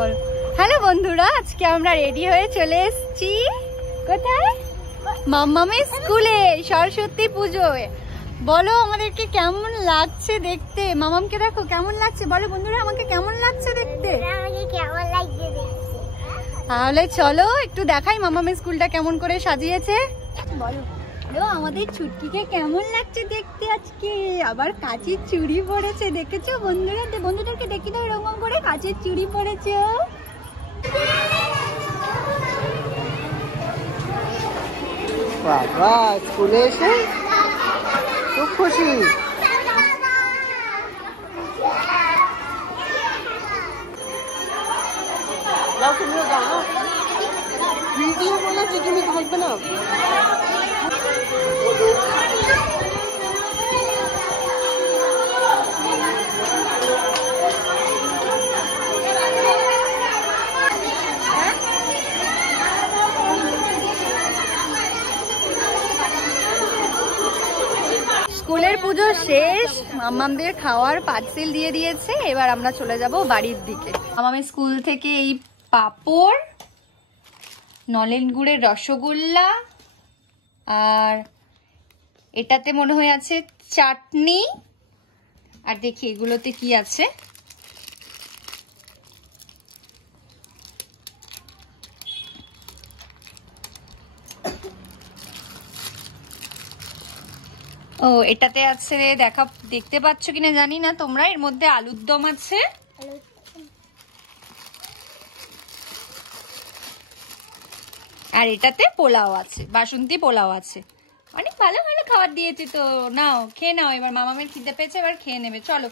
বলো। হ্যালো বন্ধুরা, আজকে আমরা রেডি হয়ে চলে এসেছি কোথায়? মাম্মামের স্কুলে, সরস্বতী পুজোয়। বলো আমাদেরকে কেমন লাগছে দেখতে। মামামকে দেখো কেমন লাগছে, বলো বন্ধুরা আমাকে কেমন লাগছে দেখতে। তাহলে চলো একটু দেখাই মামামের স্কুলটা কেমন করে সাজিয়েছে। বলো আমাদের ছুটকিকে কেমন লাগছে দেখতে আজকে। আবার কাচের চুড়ি পরেছে, দেখেছো বন্ধুরা? বন্ধুদেরকে দেখি দাও এরকম করে কাচের চুড়ি পরেছে। বাবা স্কুলে এসে খুব খুশি। ভিডিও বলেছে তুমি থাকবে না। স্কুলের পুজো শেষ, মামামদের খাওয়ার পার্সেল দিয়ে দিয়েছে। এবার আমরা চলে যাব বাড়ির দিকে। মামামের স্কুল থেকে এই পাঁপড়, নলেন গুড়ের রসগোল্লা, আর এটাতে মনে হয় আছে চাটনি, আর দেখি এগুলোতে কি আছে। ও এটাতে আছে, দেখতে পাচ্ছ কিনা জানি না তোমরা, এর মধ্যে আলুর দম আছে, আর এটাতে পোলাও আছে, বাসন্তী পোলাও আছে। অনেক ভালো ভালো খাবার দিয়েছে তো। নাও খেয়ে নাও, এবার মামামের খিদে পেয়েছে, এবার খেয়ে নেবে। চলো।